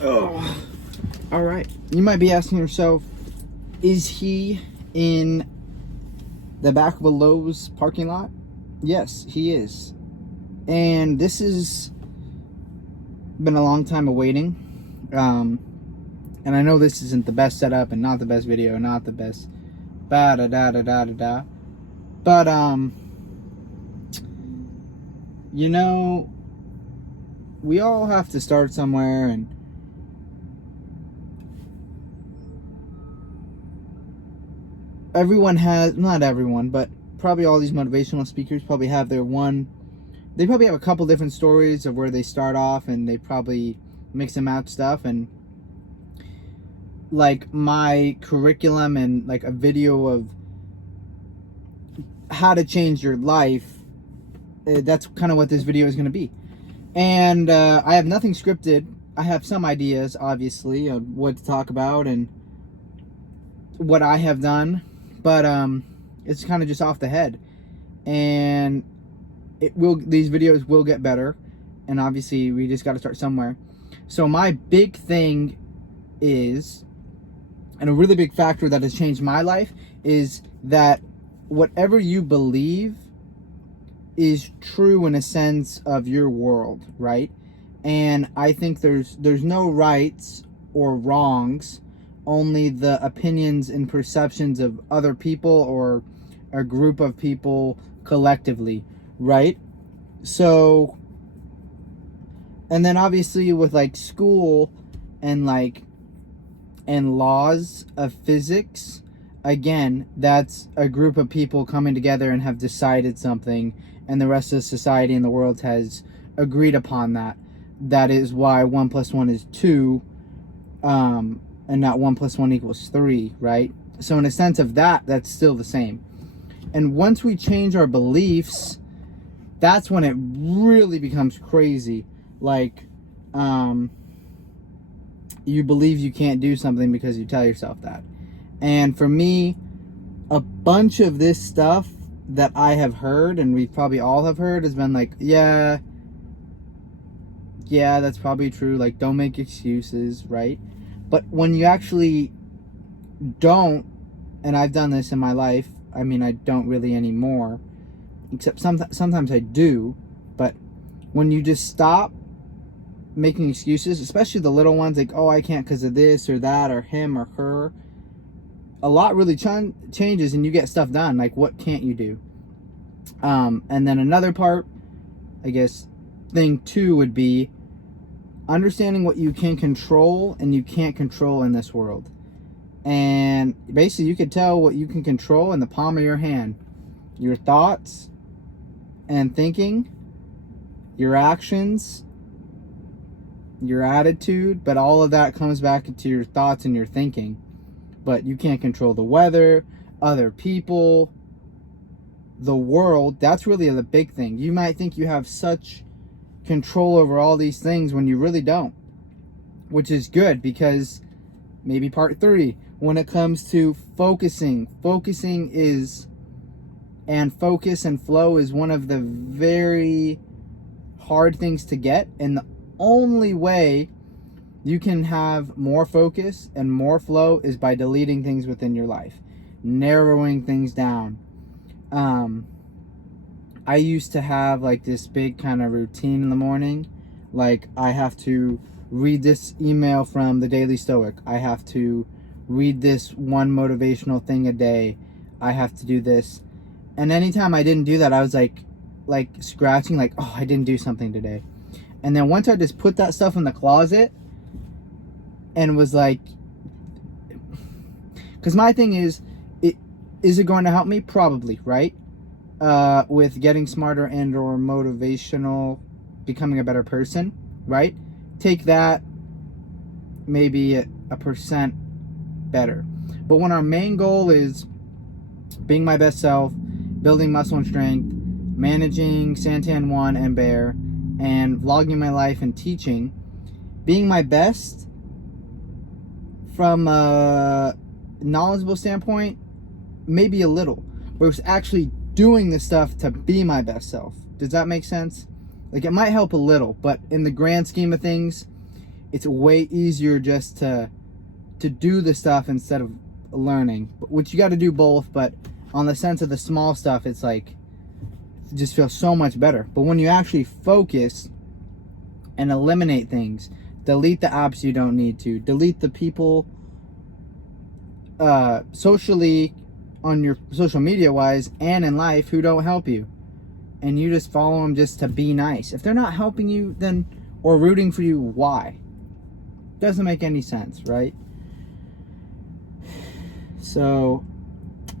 Oh. All right. You might be asking yourself, is he in the back of a Lowe's parking lot? Yes, he is. And this has been a long time awaiting. And I know this isn't the best setup and not the best video, not the best da da da da da da. But you know, we all have to start somewhere, and everyone has, not everyone, but probably all these motivational speakers probably have their one, they probably have a couple different stories of where they start off, and they probably mix and match stuff. And like my curriculum and like a video of how to change your life, that's kind of what this video is going to be. And I have nothing scripted. I have some ideas, obviously, of what to talk about and what I have done, but it's kind of just off the head. And these videos will get better, and obviously we just got to start somewhere. So my big thing is, and a really big factor that has changed my life, is that whatever you believe is true in a sense of your world, right? And I think there's no rights or wrongs, only the opinions and perceptions of other people or a group of people collectively, right? So, and then obviously with like school and laws of physics, again, that's a group of people coming together and have decided something, and the rest of society and the world has agreed upon that. That is why 1 + 1 is 2, and not 1 + 1 = 3, right? So in a sense of that, that's still the same. And once we change our beliefs, that's when it really becomes crazy. Like, you believe you can't do something because you tell yourself that. And for me, a bunch of this stuff that I have heard, and we probably all have heard, has been like, yeah, that's probably true. Like, don't make excuses, right? But when you actually don't, and I've done this in my life, I mean, I don't really anymore, except sometimes I do, but when you just stop making excuses, especially the little ones, like, oh, I can't because of this or that or him or her, a lot really changes, and you get stuff done. Like, what can't you do? And then another part, I guess, thing 2 would be understanding what you can control and you can't control in this world. And basically, you can tell what you can control in the palm of your hand. Your thoughts and thinking, your actions, your attitude, but all of that comes back into your thoughts and your thinking. But you can't control the weather, other people, the world. That's really the big thing. You might think you have such control over all these things when you really don't, which is good, because maybe part 3, when it comes to focusing is, and focus and flow is one of the very hard things to get. And the only way you can have more focus and more flow is by deleting things within your life, narrowing things down. I used to have like this big kind of routine in the morning. Like, I have to read this email from the Daily Stoic. I have to read this one motivational thing a day. I have to do this. And anytime I didn't do that, I was like scratching, like, oh, I didn't do something today. And then once I just put that stuff in the closet and was like, because my thing is it going to help me? Probably, right? With getting smarter and or motivational, becoming a better person, right? Take that, maybe a percent better. But when our main goal is being my best self, building muscle and strength, managing Santan 1 and Bear, and vlogging my life and teaching, being my best from a knowledgeable standpoint, maybe a little, but it's actually doing this stuff to be my best self. Does that make sense? Like, it might help a little, but in the grand scheme of things, it's way easier just to do the stuff instead of learning, which you got to do both. But on the sense of the small stuff, it's like it just feels so much better. But when you actually focus and eliminate things, delete the apps you don't need to, delete the people socially, on your social media wise and in life, who don't help you, and you just follow them just to be nice. If they're not helping you, then, or rooting for you, why? Doesn't make any sense, right? So,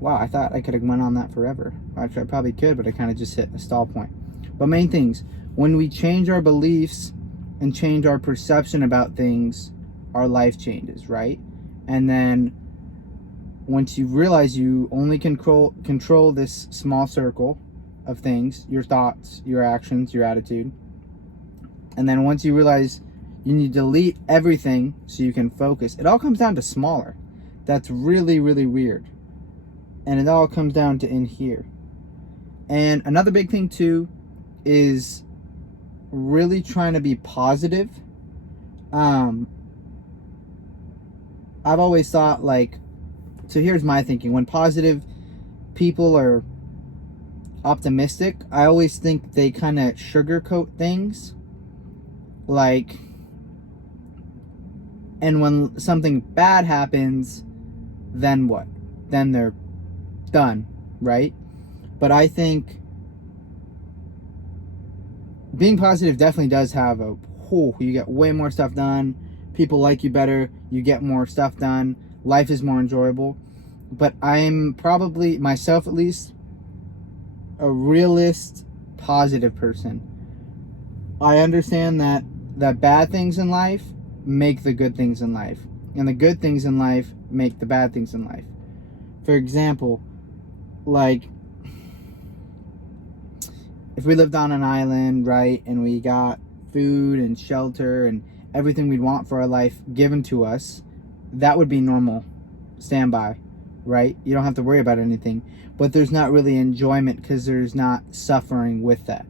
wow, I thought I could have went on that forever. Actually, I probably could, but I kind of just hit a stall point. But main things, when we change our beliefs and change our perception about things, our life changes, right? And then once you realize you only control this small circle of things, your thoughts, your actions, your attitude, and then once you realize you need to delete everything so you can focus, it all comes down to smaller. That's really, really weird. And it all comes down to in here. And another big thing too is really trying to be positive. I've always thought, like, so here's my thinking. When positive people are optimistic, I always think they kind of sugarcoat things. Like, and when something bad happens, then what? Then they're done, right? But I think being positive definitely does have you get way more stuff done. People like you better. You get more stuff done. Life is more enjoyable. But I'm probably, myself at least, a realist, positive person. I understand that bad things in life make the good things in life, and the good things in life make the bad things in life. For example, like, if we lived on an island, right, and we got food and shelter and everything we'd want for our life given to us, that would be normal standby, right? You don't have to worry about anything. But there's not really enjoyment because there's not suffering with that.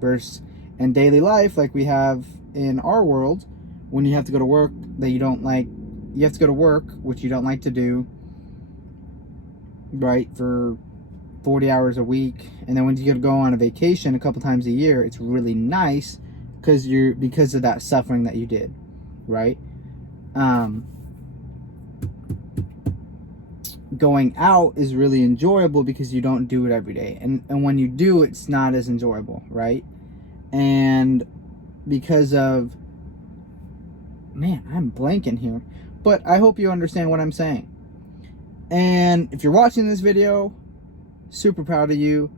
Versus in daily life, like we have in our world, when you have to go to work that you don't like, you have to go to work, which you don't like to do, right, for 40 hours a week. And then when you get to go on a vacation a couple times a year, it's really nice because of that suffering that you did, right? Going out is really enjoyable because you don't do it every day, and when you do, it's not as enjoyable, right? And because of, man, I'm blanking here, but I hope you understand what I'm saying. And if you're watching this video, super proud of you.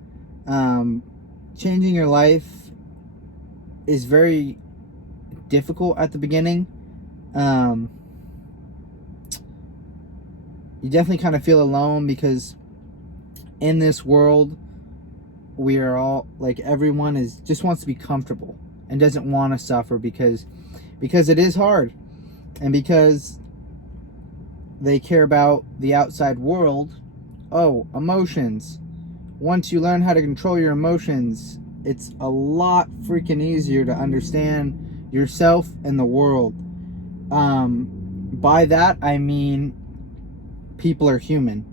Changing your life is very difficult at the beginning. You definitely kind of feel alone because in this world, we are all, like, everyone just wants to be comfortable and doesn't want to suffer because it is hard, and because they care about the outside world. Oh, emotions. Once you learn how to control your emotions, it's a lot freaking easier to understand yourself and the world. By that, I mean, people are human.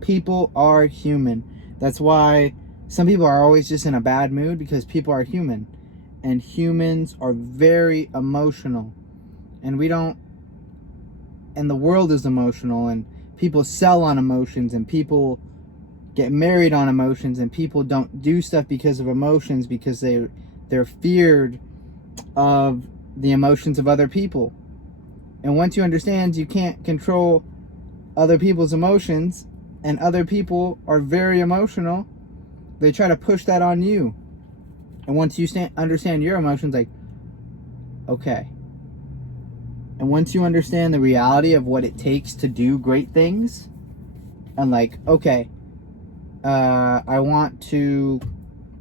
People are human. That's why some people are always just in a bad mood, because people are human. And humans are very emotional. And and the world is emotional, and people sell on emotions, and people get married on emotions, and people don't do stuff because of emotions, because they're feared of the emotions of other people. And once you understand you can't control other people's emotions, and other people are very emotional, they try to push that on you. And once you understand your emotions, like, okay. And once you understand the reality of what it takes to do great things, and like, okay, I want to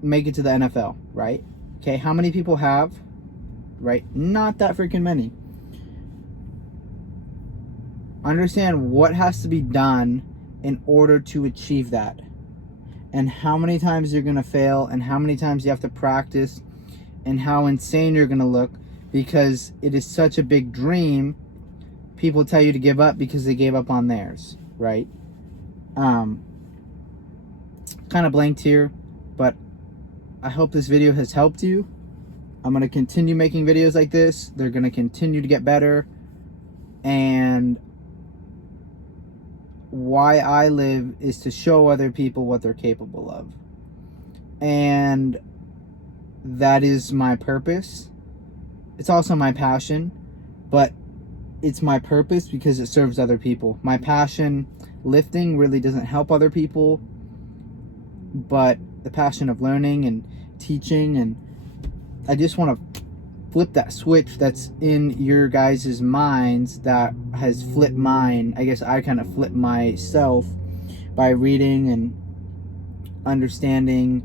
make it to the NFL, right? Okay, how many people have, right? Not that freaking many. Understand what has to be done in order to achieve that, and how many times you're going to fail, and how many times you have to practice, and how insane you're going to look, because it is such a big dream. People tell you to give up because they gave up on theirs, right? Kind of blanked here, but I hope this video has helped you. I'm going to continue making videos like this. They're going to continue to get better. And why I live is to show other people what they're capable of. And that is my purpose. It's also my passion, but it's my purpose because it serves other people. My passion, lifting, really doesn't help other people, but the passion of learning and teaching, and I just want to flip that switch that's in your guys' minds that has flipped mine. I guess I kind of flipped myself by reading and understanding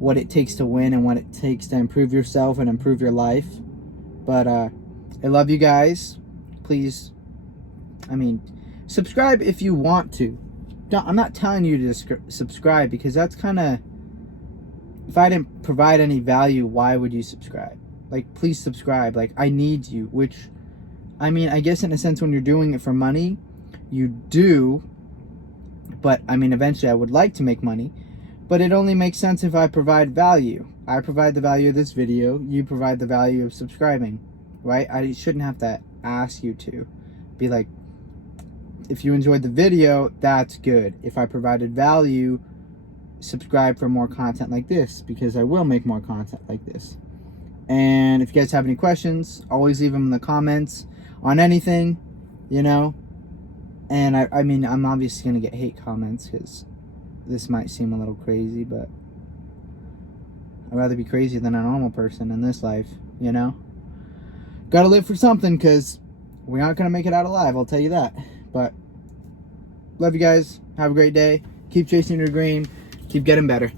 what it takes to win and what it takes to improve yourself and improve your life. But I love you guys. Please, subscribe if you want to. I'm not telling you to subscribe, because that's kind of, if I didn't provide any value, why would you subscribe? Like, please subscribe. Like, I need you, which, I guess in a sense, when you're doing it for money, you do, but eventually I would like to make money, but it only makes sense if I provide value. I provide the value of this video, you provide the value of subscribing, right? I shouldn't have to ask you to be like, if you enjoyed the video, that's good. If I provided value, subscribe for more content like this, because I will make more content like this. And if you guys have any questions, always leave them in the comments on anything, and I'm obviously going to get hate comments, because this might seem a little crazy, but I'd rather be crazy than a normal person in this life, Gotta live for something, because we aren't going to make it out alive, I'll tell you that. But love you guys. Have a great day. Keep chasing your dream. Keep getting better.